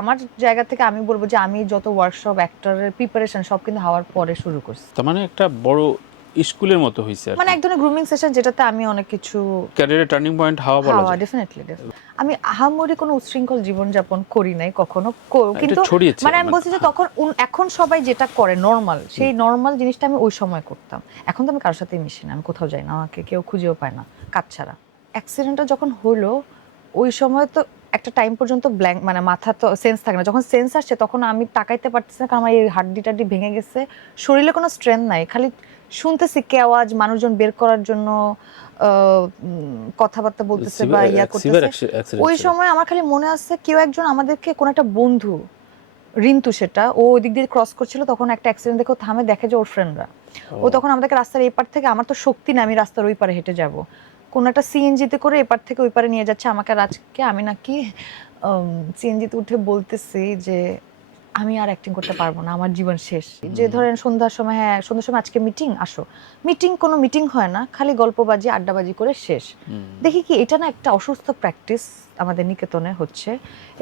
আমার জায়গা থেকে আমি বলবো যে আমি যত ওয়ার্কশপ অ্যাক্টরের প্রিপারেশন সব কিন্তু হওয়ার পরে শুরু করছি। তার মানে একটা বড় স্কুলের মতো হয়েছে আর মানে কি। এক ধরনের গ্রুমিং সেশন যেটাতে আমি অনেক কিছু ক্যারিয়ারের টার্নিং পয়েন্ট হওয়া বলা যায়। ডেফিনেটলি আমি আহামরি কোনো উচ্ছৃঙ্খল জীবনযাপন করি নাই কখনো এটা কিন্তু ছড়িয়েছে মানে আমি বলছি যে তখন এখন সবাই যেটা করে নর্মাল সেই নর্মাল জিনিসটা আমি ওই সময় করতাম। এখন তো আমি কারোর সাথেই মিশি না, আমি কোথাও যাই না, আমাকে কেউ খুঁজেও পায় না কাজ ছাড়া। অ্যাক্সিডেন্টটা যখন হলো ওই সময় তো একটা টাইম পর্যন্ত ব্ল্যাঙ্ক, মানে মাথা তো সেন্স থাকে না। যখন সেন্স আসছে তখন আমি তাকাইতে পারতেছি না, কারণ আমার এই হাড্ডি টাড্ডি ভেঙে গেছে, শরীরে কোনো স্ট্রেংথ নাই, খালি শুনতেছি কে আওয়াজ, মানুষজন বের করার জন্য কথাবার্তা বলতেছে বা ইয়া করতেছে। ওই সময় আমার খালি মনে আছে কেউ একজন আমাদেরকে, কোন একটা বন্ধু, রিন্তু সেটা, ও ওই দিক দিয়ে ক্রস করছিল, তখন একটা অ্যাক্সিডেন্ট দেখে ও থামে, দেখে যে ওর ফ্রেন্ডরা, ও তখন আমাদেরকে রাস্তার এই পার থেকে, আমার তো শক্তি না আমি রাস্তার ওই পারে হেঁটে যাব, কোন একটা সিএনজিতে করে এপার থেকে ওই পারে নিয়ে যাচ্ছে আমাকে আর আজকে। আমি নাকি সিএনজিতে উঠে বলতেছি যে আমি আর অ্যাক্টিং করতে পারবো না, আমার জীবন শেষ। যে ধরেন সন্ধ্যার সময়, হ্যাঁ সন্ধ্যার সময় আজকে মিটিং, আসো। মিটিং কোনো মিটিং হয় না, খালি গল্পবাজি আড্ডাবাজি করে শেষ। দেখি কি এটা না একটা অসুস্থ প্র্যাকটিস আমাদের নিকেতনে হচ্ছে,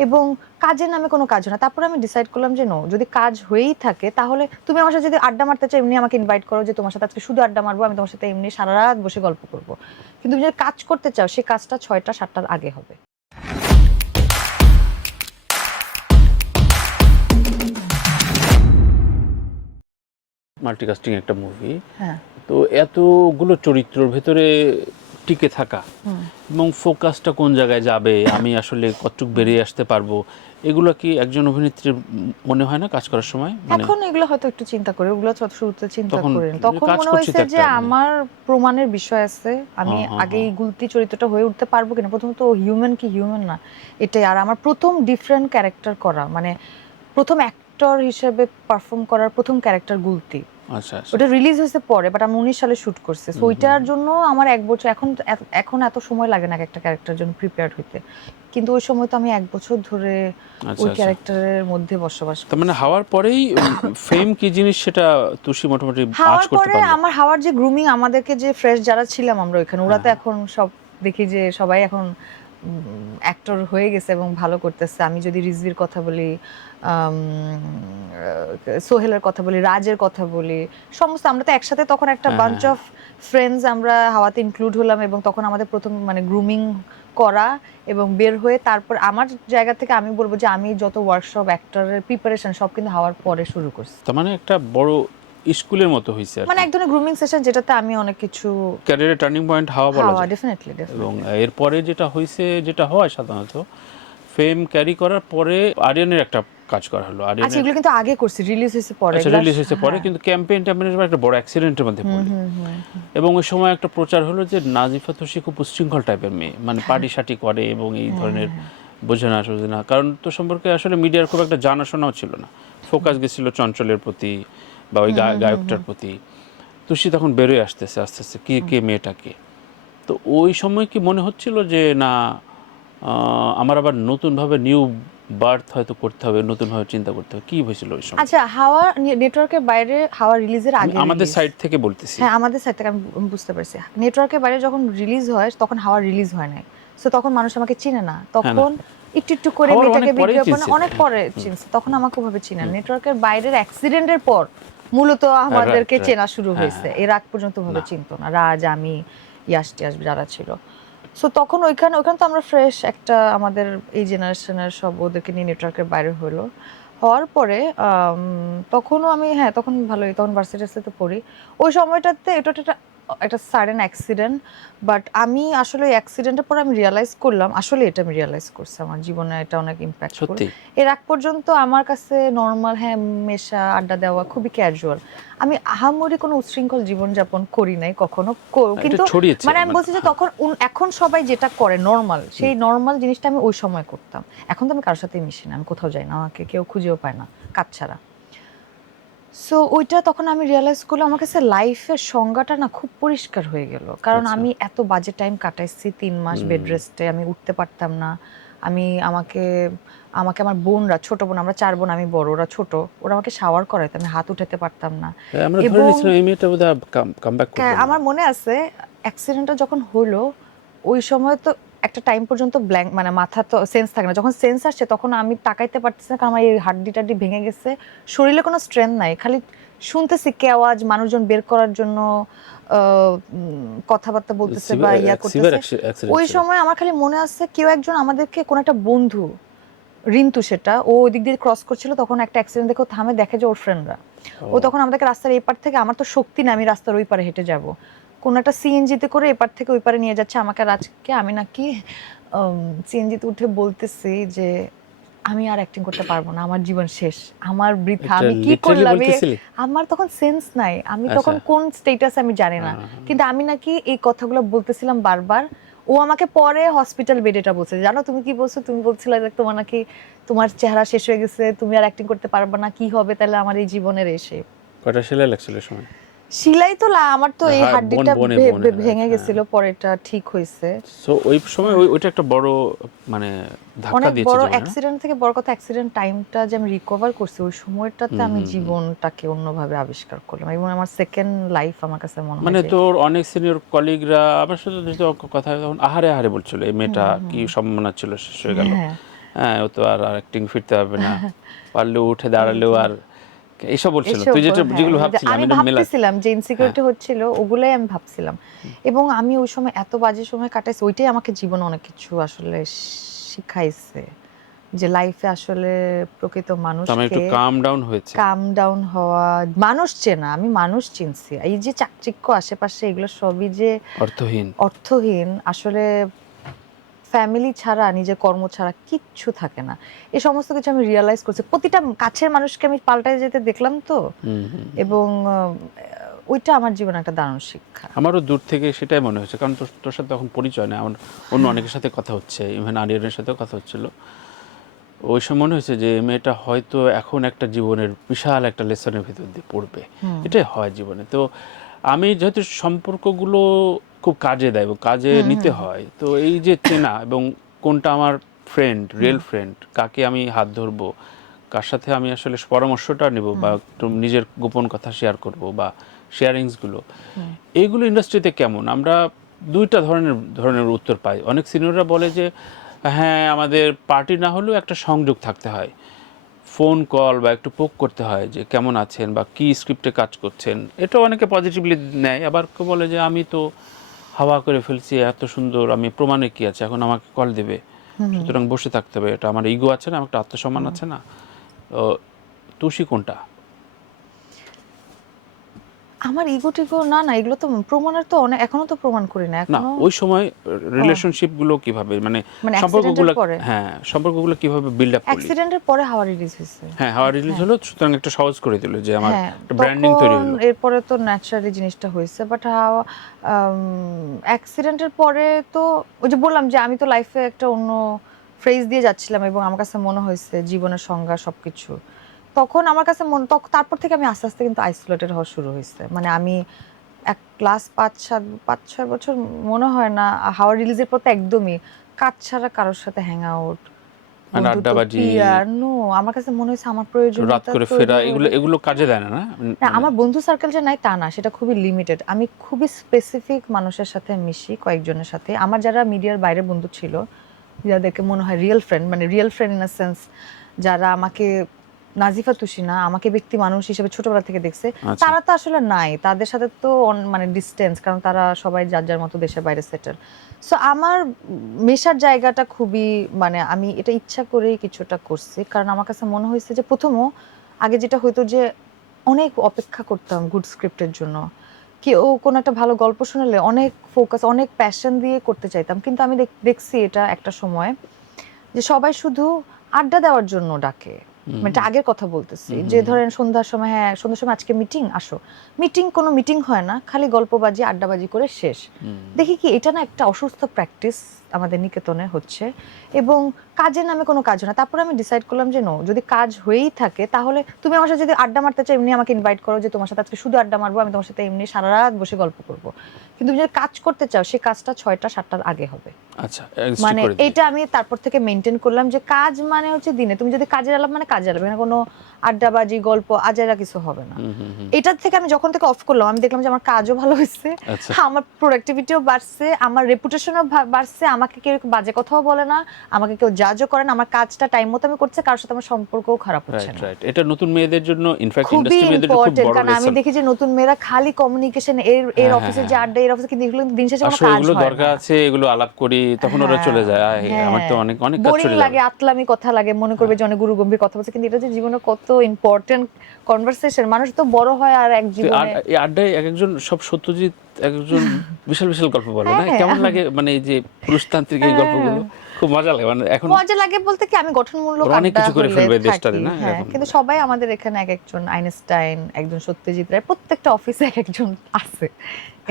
এবং কাজের নামে কোনো কাজ না। তারপরে আমি ডিসাইড করলাম যে নো, যদি কাজ হয়েই থাকে তাহলে তুমি আমার সাথে যদি আড্ডা মারতে চাও এমনি আমাকে ইনভাইট করো, যে তোমার সাথে আজকে শুধু আড্ডা মারবো, আমি তোমার সাথে এমনি সারা রাত বসে গল্প করবো। কিন্তু তুমি যদি কাজ করতে চাও সেই কাজটা 6টা 7টার আগে হবে। মাল্টিকাস্টিং একটা মুভি, হ্যাঁ তো এতগুলো চরিত্রের ভেতরে টিকে থাকা এবং ফোকাসটা কোন জায়গায় যাবে, আমি আসলে কতটুক বেরিয়ে আসতে পারবো, এগুলো কি একজন অভিনেত্রীর মনে হয় না কাজ করার সময়? মানে এখন এগুলো হয়তো একটু চিন্তা করে, ওগুলো তো শুরুতে চিন্তা তখন করেন, তখন কাজ মনে করছি হয়েছে তো যে একটা মানে আমার প্রমাণের বিষয় আছে, আমি হ্যাঁ হ্যাঁ আগে হ্যাঁ এই গুলতি চরিত্রটা হয়ে উঠতে পারবো কিনা, প্রথমত হিউম্যান কি হিউম্যান না এটাই। আর আমার প্রথম ডিফারেন্ট ক্যারেক্টার করা, মানে প্রথম অ্যাক্টর হিসেবে পারফর্ম করার প্রথম ক্যারেক্টার গুলতি। আচ্ছা আচ্ছা ওটা রিলিজ হয়েছে পরে, বাট আমি 19 সালে শুট করছি, সো ওইটার জন্য আমার 1 বছর, এখন এত সময় লাগে না একটা ক্যারেক্টার জন্য প্রিপেয়ার হইতে, কিন্তু ওই সময় তো আমি 1 বছর ধরে আচ্ছা ওই আচ্ছা। ক্যারেক্টারের মধ্যে বসবাস তার করছি। মানে হাওয়ার পরেই ফেম কি জিনিস সেটা তুষি মোটামুটি আঁচ হাওয়ার করতে পরে পারলো। আমার হাওয়ার যে গ্রুমিং, আমাদেরকে যে ফ্রেশ যারা ছিলাম আমরা ওইখানে, ওরা হ্যাঁ তো এখন সব দেখি যে সবাই এখন অ্যাক্টর হয়ে গেছে এবং ভালো করতেছে। আমি যদি রিজভির কথা বলি, আম, সোহেলের কথা বলি, রাজের কথা বলি, সমস্ত আমরা তো একসাথে তখন একটা হ্যাঁ বাঞ্চ হ্যাঁ হ্যাঁ। অফ ফ্রেন্ডস আমরা হাওয়াতে ইনক্লুড হলাম, এবং তখন আমাদের প্রথম মানে গ্রুমিং করা এবং বের হয়ে তারপর আমার জায়গা থেকে আমি বলবো যে আমি যত ওয়ার্কশপ অ্যাক্টরের প্রিপারেশন সব কিন্তু হাওয়ার পরে শুরু করছি। তার মানে একটা বড় স্কুলের মতো হয়েছে আর মানে কি। এক ধরনের গ্রুমিং সেশন যেটাতে আমি অনেক কিছু ক্যারিয়ারের টার্নিং পয়েন্ট হওয়া বলা যায়। ডেফিনেটলি এবং ডেফিনেটলি। এরপরে যেটা হয়েছে, যেটা হয় সাধারণত ফেম ক্যারি করার পরে আরিয়ানের একটা কাজ করা হলো। আচ্ছা আরিয়ানের এগুলো কিন্তু আগে করছি, রিলিজ হয়েছে পরে আচ্ছা এগুলা। রিলিজ হয়েছে পরে, হ্যাঁ কিন্তু ক্যাম্পেইনের একটা বড় অ্যাক্সিডেন্টের মধ্যে পড়লি। এবং ওই সময় একটা প্রচার হলো যে নাজিফা তুষি খুব উচ্ছৃঙ্খল টাইপের মেয়ে, মানে পার্টি সাটি করে এবং এই ধরনের বোঝে না সোঝে না, কারণ তো সম্পর্কে আসলে মিডিয়ার খুব একটা জানাশোনাও ছিল না, ফোকাস গেছিল চঞ্চলের প্রতি বা ওই গায়কটার প্রতি। তুষি তখন বেরোয় আসতেছে আস্তে আস্তে কে কে মেয়েটাকে। তো ওই সময় কি মনে হচ্ছিল যে না আমার আবার নতুনভাবে নিউ বার্থ হয়তো করতে হবে, নতুনভাবে চিন্তা করতে হবে, কি হয়েছিল ওই সময়? আচ্ছা হাওয়া নেটওয়ার্কের বাইরে, হাওয়া রিলিজের আমি আগে আমাদের রিলিজ, সাইড থেকে বলতেছি। হ্যাঁ আমাদের সাইড থেকে আমি বুঝতে পারছি। নেটওয়ার্কের বাইরে যখন রিলিজ হয় তখন হাওয়া রিলিজ হয় নাই, সো তখন মানুষ আমাকে চিনে না, হ্যাঁ না, তখন একটু একটু করে হাওয়ার অনেক মেয়েটাকে পরেই বিজ্ঞাপনে চিনছে। অনেক পরে চিনছে, তখন আমাকে ওভাবে চিনে। নেটওয়ার্কের বাইরের অ্যাক্সিডেন্টের পর মূলত রাইট আমাদেরকে রাইট। চেনা শুরু হ্যাঁ হয়েছে, হ্যাঁ। এর আগ পর্যন্ত ভাবে না চিনতো না রাজ, আমি, ইয়াস টিয়াস যারা ছিল। সো তখন ওইখানে ওইখানে তো আমরা ফ্রেশ একটা, আমাদের এই জেনারেশনের সব ওদেরকে নিয়ে নেটওয়ার্কের বাইরে হলো। হওয়ার পরে তখনও আমি, হ্যাঁ তখন ভালোই, তখন ভার্সিটিতে পড়ি। ওই সময়টাতে এটা একটা একটা সাডেন অ্যাক্সিডেন্ট, বাট আমি আসলে ওই অ্যাক্সিডেন্টের পর আমি রিয়ালাইজ করলাম, আসলে এটা আমি রিয়ালাইজ করছি আমার জীবনে এটা অনেক ইম্প্যাক্টফুল। সত্যি। এর আগ পর্যন্ত আমার কাছে নর্মাল, হ্যাঁ মেশা আড্ডা দেওয়া খুবই ক্যাজুয়াল, আমি আহামরি কোনো উচ্ছৃঙ্খল জীবনযাপন করি নাই কখনো এটা কিন্তু ছড়িয়েছে মানে আমি বলছি যে তখন এখন সবাই যেটা করে নর্মাল সেই নর্মাল জিনিসটা আমি ওই সময় করতাম। এখন তো আমি কারোর সাথেই মিশি না, আমি কোথাও যাই না, আমাকে কেউ খুঁজেও পায় না কাজ ছাড়া। সো ওইটা তখন আমি রিয়ালাইজ করলাম, আমার কাছে লাইফের সংজ্ঞাটা না খুব পরিষ্কার হয়ে গেল, কারণ আচ্ছা আমি এত বাজে টাইম কাটাইছি, 3 মাস বেড রেস্টে, আমি উঠতে পারতাম না। আমি আমাকে আমাকে আমার বোনরা, ছোট বোন, আমরা 4 বোন, আমি বড়, ওরা ছোট, ওরা আমাকে শাওয়ার করাইতো, আমি হাত উঠাতে পারতাম না। আমরা ধরে এবং নিয়েছিলাম এই মেয়েটা বোধহয় কাম ব্যাক করবে না। আমার মনে আছে অ্যাক্সিডেন্টটা যখন হলো ওই সময় তো একটা টাইম পর্যন্ত ব্ল্যাঙ্ক, মানে মাথা তো সেন্স থাকে না। যখন সেন্স আসছে তখন আমি তাকাইতে পারতেছি না, কারণ আমার এই হাড্ডি টাড্ডি ভেঙে গেছে, শরীরে কোনো স্ট্রেংথ নাই, খালি শুনতেছি কে আওয়াজ, মানুষজন বের করার জন্য কথাবার্তা বলতেছে বা ইয়া করতেছে। ওই সময় আমার খালি মনে আছে কেউ একজন আমাদেরকে, কোন একটা বন্ধু, রিন্তু সেটা, ও ওই দিক দিয়ে ক্রস করছিল, তখন একটা অ্যাক্সিডেন্ট দেখে থামে, দেখে যে ওর ফ্রেন্ডরা, ও তখন আমাদেরকে রাস্তার এই পার থেকে, আমার তো শক্তি না, আমি রাস্তার ওই পারে হেঁটে যাব, কোন একটা সিএনজিতে করে এপার থেকে ওই পারে নিয়ে যাচ্ছে আমাকে। আর আজকে আমি নাকি সিএনজিতে উঠে বলতেছি যে আমি আর অ্যাক্টিং করতে পারবো না, আমার জীবন শেষ, আমার বৃথা, আমি কি করলাম। আমার তখন সেন্স নাই, আমি তখন কোন স্টেটাস আমি জানি না, কিন্তু আমি নাকি এই কথাগুলো বলতেছিলাম বারবার। ও আমাকে পরে হসপিটাল বেড এটা বলছে, জানো তুমি কি বলছো, তুমি বলছিলে যে তোমার নাকি তোমার চেহারা শেষ হয়ে গেছে, তুমি আর অ্যাক্টিং করতে পারবে না, কি হবে তাহলে আমার এই জীবনের এসে। কয়টা সেলাই লাগছিল সময়? শিলাই তো আমার তো এই হাড্ডিটা ভেঙে গেছিল, পরে এটা ঠিক হয়েছে। সো ওই সময় ওইটা একটা বড় মানে ধাক্কা দিয়েছে, বড় অ্যাক্সিডেন্ট থেকে বড় কথা, অ্যাক্সিডেন্ট টাইমটা যে আমি রিকভার করছি, ওই সময়টাতে আমি জীবনটাকে অন্যভাবে আবিষ্কার করলাম, এবং আমার সেকেন্ড লাইফ আমার কাছে মনে হয়। মানে তোর অনেক সিনিয়র কলিগরা আমার সাথে কথা তখন আহারে আহারে বলছিল এই মেয়েটা কি সম্ভাবনা ছিল, শেষ হয়ে গেল, হ্যাঁ ও তো আর অ্যাক্টিং ফিরতে হবে না, পারলেও উঠে দাঁড়ালেও আর এইসব বলছিল। তুই যেগুলো ভাবছিলাম, আমি ভাবতেছিলাম যে ইনসিকিউরিটি হচ্ছিল, ওগুলাই আমি ভাবছিলাম, এবং আমি ওই সময় এত বাজে সময় কাটাইছি, ওইটাই আমাকে জীবনে অনেক কিছু আসলে শিখাইছে, যে লাইফে আসলে প্রকৃত মানুষকে একটু কাম ডাউন হওয়া, মানুষ চেনা, আমি মানুষ চিনছি, এই যে চাকচিক্য আশেপাশে এগুলো সবই যে অর্থহীন, আসলে ফ্যামিলি ছাড়া, নিজের কর্ম ছাড়া কিচ্ছু থাকে না, এই সমস্ত কিছু আমি রিয়েলাইজ করছি, প্রতিটা কাছের মানুষকে আমি পাল্টায় যেতে দেখলাম তো, এবং ওইটা আমার জীবনে একটা দারুণ শিক্ষা। আমারও দূর থেকে সেটাই মনে হয়েছে, কারণ তোর সাথে তখন পরিচয় নেই, আমার অন্য অনেকের সাথে কথা হচ্ছে, ইভেন আরিয়ানের সাথেও কথা হচ্ছিল, ওই সময় মনে হয়েছে যে মেয়েটা হয়তো এখন একটা জীবনের বিশাল একটা লেসনের ভিতর দিয়ে পড়বে, এটাই হয় জীবনে। তো আমি যেহেতু সম্পর্কগুলো খুব কাজে দেয় এবং কাজে নিতে হয়, তো এই যে চেনা এবং কোনটা আমার ফ্রেন্ড, রিয়েল ফ্রেন্ড, কাকে আমি হাত ধরবো, কার সাথে আমি আসলে পরামর্শটা নেব বা একটু নিজের গোপন কথা শেয়ার করব বা শেয়ারিংসগুলো, এইগুলো ইন্ডাস্ট্রিতে কেমন আমরা দুইটা ধরনের উত্তর পাই। অনেক সিনিয়ররা বলে যে হ্যাঁ আমাদের পার্টি না হলেও একটা সংযোগ থাকতে হয়, ফোন কল বা একটু পোক করতে হয় যে কেমন আছেন বা কি স্ক্রিপ্টে কাজ করছেন, এটা অনেকে পজিটিভলি নেয়। আবার কেউ বলে যে আমি তো হাওয়া করে ফেলছি, এত সুন্দর, আমি প্রমাণে কি আছে, এখন আমাকে কল দেবে, সুতরাং বসে থাকতে হবে, এটা আমার ইগো আছে না, আমার একটা আত্মসম্মান আছে না। তুষি কোনটা? আমার ইগো টিগো না, এগুলো তো প্রমাণের তো অনেক, এখনো তো প্রমাণ করি না এখনো। ওই সময় রিলেশনশিপ গুলো কিভাবে, মানে সম্পর্কগুলো, হ্যাঁ সম্পর্কগুলো কিভাবে বিল্ড আপ করলি? অ্যাক্সিডেন্টের পরে হাওয়া রিলিজ হয়েছে, হ্যাঁ হাওয়া রিলিজ হলো, সুতরাং একটা সহজ করে দিল যে আমার একটা ব্র্যান্ডিং তৈরি হলো। এরপরে তো ন্যাচারালি জিনিসটা হয়েছে, বাট হাওয়া অ্যাক্সিডেন্টের পরে তো ওই যে বললাম যে আমি তো লাইফে একটা অন্য ফ্রেজ দিয়ে যাচ্ছিলাম, এবং আমার কাছে মনে হয়েছে জীবনের সংজ্ঞা সবকিছু, তখন আমার কাছে তারপর থেকে আমি আস্তে আস্তে কিন্তু আইসোলেটেড হওয়া শুরু হয়েছে। মানে আমি এক ক্লাস 5-6 বছর মনে হয় না, হাওয়া রিলিজের পর তো একদমই কাজ ছাড়া কারোর সাথে হ্যাং আউট, মানে আড্ডাবাজি, আমার কাছে মনে হয়েছে আমার প্রয়োজন, রাত করে ফেরা, এগুলো কাজে দেয় না। না আমার বন্ধু সার্কেল যে নাই তা না, সেটা খুবই লিমিটেড, আমি খুবই স্পেসিফিক মানুষের সাথে মিশি, কয়েকজনের সাথে। আমার যারা মিডিয়ার বাইরে বন্ধু ছিল, যাদেরকে মনে হয় রিয়েল ফ্রেন্ড, মানে real friend in a sense, যারা আমাকে নাজিফা তুষিনা আমাকে ব্যক্তি মানুষ হিসেবে ছোটবেলা থেকে দেখছে, তারা তো আসলে নাই, তাদের সাথে তো মানে ডিস্টেন্স, কারণ তারা সবাই যার যার মতো দেশের বাইরে সেটেল। সো আমার মেশার জায়গাটা খুবই, মানে আমি এটা ইচ্ছা করেই কিছুটা করছি, কারণ আমার কাছে মনে হয়েছে যে প্রথমও আগে যেটা হইতো যে অনেক অপেক্ষা করতাম গুড স্ক্রিপ্টের জন্য, কেউ কোনো একটা ভালো গল্প শোনালে অনেক ফোকাস, অনেক প্যাশন দিয়ে করতে চাইতাম, কিন্তু আমি দেখছি এটা একটা সময় যে সবাই শুধু আড্ডা দেওয়ার জন্য ডাকে, মানে আগের কথা বলতেছি, যে ধরেন সন্ধ্যার সময়, হ্যাঁ সন্ধ্যার সময় আজকে মিটিং, আসো, কোনো মিটিং হয় না, খালি গল্পবাজি আড্ডাবাজি করে শেষ। দেখি কি এটা না একটা অসুস্থ প্র্যাকটিস আমাদের নিকেতনে হচ্ছে, এবং কাজের নামে কোনো কাজ হয় না। তারপরে আমি ডিসাইড করলাম যে নো, যদি কাজ হয়েই থাকে তাহলে তুমি আমার সাথে যদি আড্ডা মারতে চাও, এমনি আমাকে ইনভাইট করো যে তোমার সাথে আজকে শুধু আড্ডা মারবো, আমি তোমার সাথে এমনি সারা রাত বসে গল্প করবো, কিন্তু তুমি যদি কাজ করতে চাও সেই কাজটা 6টা-7টার আগে হবে। আচ্ছা, মানে এটা আমি তারপর থেকে মেনটেন করলাম যে কাজ মানে হচ্ছে দিনে, তুমি যদি কাজের আলাপ মানে কাজের আলাপ, কোনো আড্ডাবাজি গল্প আজেরা কিছু হবে না। এটার থেকে আমি যখন থেকে অফ করলাম, আমি দেখলাম যে আমার কাজও ভালো হয়েছে, আমার প্রোডাক্টিভিটিও বাড়ছে, আমার রেপুটেশনও বাড়ছে, আমার আমাকে কেউ বাজে কথাও বলে না, আমাকে কেউ জাজও করে না, আমার কাজটা টাইম মতো আমি করছি, কারোর সাথে আমার সম্পর্কও খারাপ হচ্ছে না। রাইট, এটা নতুন মেয়েদের জন্য ইনফ্যাক্ট খুবই ইন্ডাস্ট্রি মেয়েদের জন্য খুব ইম্পর্টেন্ট, বড় কারণ আমি লেসন। দেখি যে নতুন মেয়েরা খালি কমিউনিকেশন, এর অফিসে যে আড্ডা, এর অফিসে, কিন্তু এগুলো দিন শেষে কোনো আসলে কাজ এগুলো হয় দরকার না। আছে, এগুলো আলাপ করি, তখন ওরা চলে যায়, আমার তো অনেক অনেক কাজ বোরিং চলে লাগে, যায়। আতলামি কথা লাগে, মনে করবে যে অনেক গুরু গম্ভীর কথা বলছে, কিন্তু এটা যে জীবনে কত ইম্পর্টেন্ট কনভারসেশন। মানুষ তো বড় হয় আর এক জীবনে এই আড্ডায় এক একজন সব সত্যজিৎ একজন বিশাল বিশাল গল্প বলে না, কেমন লাগে মানে এই যে পুরুষতান্ত্রিক এই গল্পগুলো খুব মজা লাগে, মানে এখন মজা লাগে বলতে কি, আমি গঠনমূলক অনেক কিছু করে ফেলবে দেশটারে না হ্যাঁ, এরকম। কিন্তু সবাই আমাদের এখানে এক একজন আইনস্টাইন, একজন সত্যজিৎ রায়, প্রত্যেকটা অফিসে এক একজন আছে,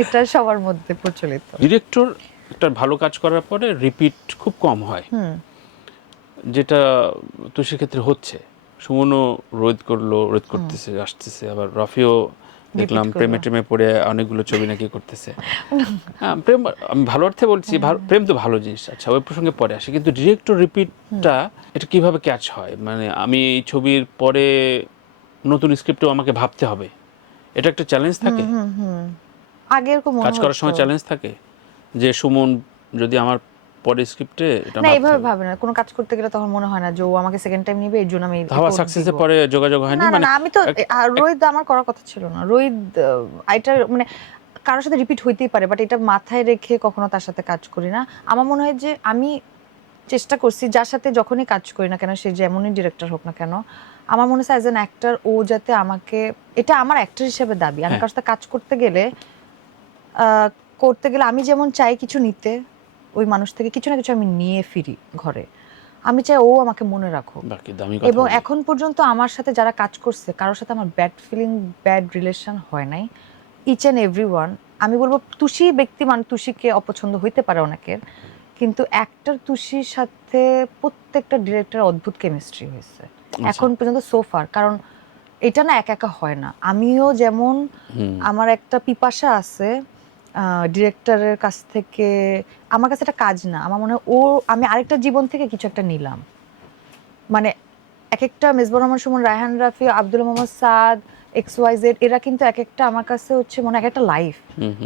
এটা সবার মধ্যে প্রচলিত। ডিরেক্টর একটা ভালো কাজ করার পরে রিপিট খুব কম হয়, যেটা তো সেক্ষেত্রে হচ্ছে। সুমনও রোদ করলো, রোদ করতেছে, আসতেছে, আবার রফিও দেখলাম প্রেমে টেমে পড়ে অনেকগুলো ছবি নাকি করতেছে। হ্যাঁ, প্রেম আমি ভালো অর্থে বলছি, প্রেম তো ভালো জিনিস, আচ্ছা ওই প্রসঙ্গে পরে আসে, কিন্তু ডিরেক্টর রিপিটটা এটা কিভাবে ক্যাচ হয়? মানে আমি এই ছবির পরে নতুন স্ক্রিপ্টও আমাকে ভাবতে হবে, এটা একটা চ্যালেঞ্জ থাকে আগে এরকম কাজ করার সময়, চ্যালেঞ্জ থাকে যে সুমন যদি আমার পরে স্ক্রিপ্টে এটা না, এইভাবে ভাবে না, কোনো কাজ করতে গেলে তখন মনে হয় না যে ও আমাকে সেকেন্ড টাইম নিবে, এই জন্য আমি ধাওয়া সাকসেসের পরে যোগাযোগ হয়নি। মানে আমি তো রোহিত আমার করার কথা ছিল না, রোহিত এটা মানে কারোর সাথে রিপিট হইতেই পারে, বাট এটা মাথায় রেখে কখনো তার সাথে কাজ করি না। আমার মনে হয় যে আমি চেষ্টা করছি যার সাথে যখনই কাজ করি না কেন, সে যেমনই ডিরেক্টর হোক না কেন, আমার মনে হয় অ্যাজ অ্যান অ্যাক্টর ও যাতে আমাকে, এটা আমার অ্যাক্টর হিসেবে দাবি, আমি কারোর সাথে কাজ করতে গেলে আমি যেমন চাই কিছু নিতে, ওই মানুষ থেকে কিছু না কিছু আমি নিয়ে ফিরি ঘরে, আমি চাই ও আমাকে মনে রাখুক। এবং এখন পর্যন্ত আমার সাথে যারা কাজ করছে কারোর সাথে আমার ব্যাড ফিলিং, ব্যাড রিলেশন হয় নাই। ইচ অ্যান্ড এভরিওয়ান, আমি বলবো তুষি ব্যক্তি, মানে তুষিকে অপছন্দ হইতে পারে অনেকের, কিন্তু অ্যাক্টর তুষির সাথে প্রত্যেকটা ডিরেক্টর অদ্ভুত কেমিস্ট্রি হয়েছে এখন পর্যন্ত সোফার। কারণ এটা না একা একা হয় না, আমিও যেমন, আমার একটা পিপাসা আছে ডিরেক্টরের কাছ থেকে, আমার কাছে এটা কাজ না, আমার মনে হয় আমি আরেকটা জীবন থেকে কিছু একটা নিলাম। মানে এক একটা মেজবাহুর রহমান সুমন, রায়হান রাফি, আব্দুল মোহাম্মদ সাদ, XYZ, এরা কিন্তু এক একটা আমার কাছে হচ্ছে মনে এক একটা লাইফ,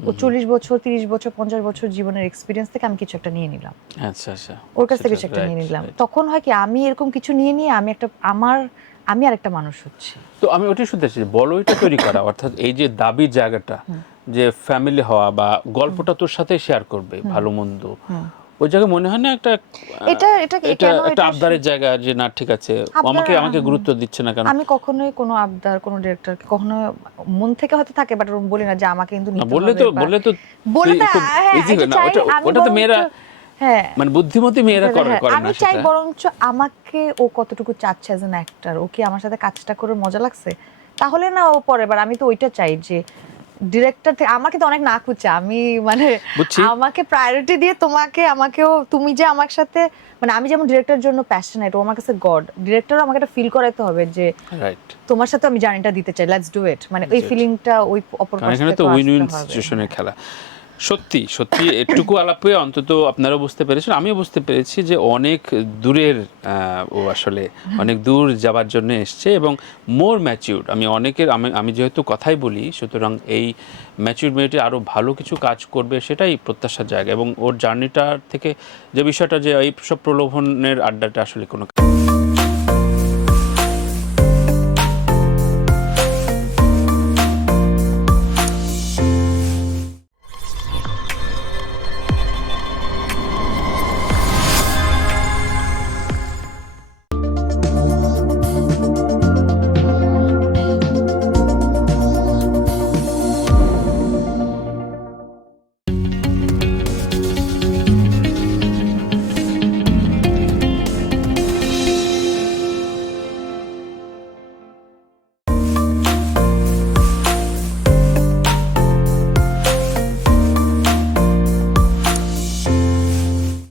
ও 40 বছর 30 বছর 50 বছর জীবনের এক্সপিরিয়েন্স থেকে আমি কিছু একটা নিয়ে নিলাম। আচ্ছা আচ্ছা, ওর কাছ থেকে কিছু একটা নিয়ে নিলাম, তখন হয় কি আমি এরকম কিছু নিয়ে আমি একটা আমি আরেকটা মানুষ হচ্ছি। তো আমি ওটাই শুনতে চাই, বলো এটা তৈরি করা, অর্থাৎ এই যে দাবির জায়গাটা, যে ফ্যামিলি হওয়া বা গল্পটা তোর সাথে শেয়ার করবে ভালো মন্দ, ওই জায়গায় মনে হয় না একটা একটা আবদারের জায়গা, যে না ঠিক আছে আমাকে গুরুত্ব দিচ্ছে না কেন? আমি কখনোই কোনো আবদার কোনো ডিরেক্টরকে কখনো মন থেকে হয়তো থাকে, বাট বলি না যে আমাকে কিন্তু নিতে হবে, বললে তো ইজি হয় না, ওটা তো মেয়েরা, হ্যাঁ মানে বুদ্ধিমতী মেয়েরা করে না। আমি চাই বরঞ্চ আমাকে ও কতটুকু চাচ্ছে অ্যাজ অ্যান অ্যাক্টর, ও কি আমার সাথে কাজটা করে মজা লাগছে, তাহলে না ও পরে। এবার আমি তো ওইটা চাই যে ডিরেক্টর থেকে আমাকে তো অনেক না খুঁজছে, আমি মানে আমাকে প্রায়োরিটি দিয়ে আমাকেও তুমি যে আমার সাথে, মানে আমি যেমন ডিরেক্টরের জন্য প্যাশনেট, ও আমার কাছে গড, ডিরেক্টর আমাকে একটা ফিল করাতে হবে যে রাইট তোমার সাথে আমি জার্নিটা দিতে চাই, লেটস ডু ইট, মানে ওই ফিলিংটা ওই অপর পাশে এখানে তো উইন উইন সিচুয়েশনের খেলা। সত্যি সত্যি এটুকু আলাপে অন্তত আপনারা বুঝতে পেরেছেন, আমিও বুঝতে পেরেছি যে অনেক দূরের, ও আসলে অনেক দূর যাবার জন্য এসছে এবং মোর ম্যাচিউর। আমি যেহেতু কথাই বলি, সুতরাং এই ম্যাচিউর মেয়েটি আরও ভালো কিছু কাজ করবে সেটাই প্রত্যাশার জায়গা, এবং ওর জার্নিটার থেকে যে বিষয়টা, যে এই সব প্রলোভনের আড্ডাটা আসলে কোনো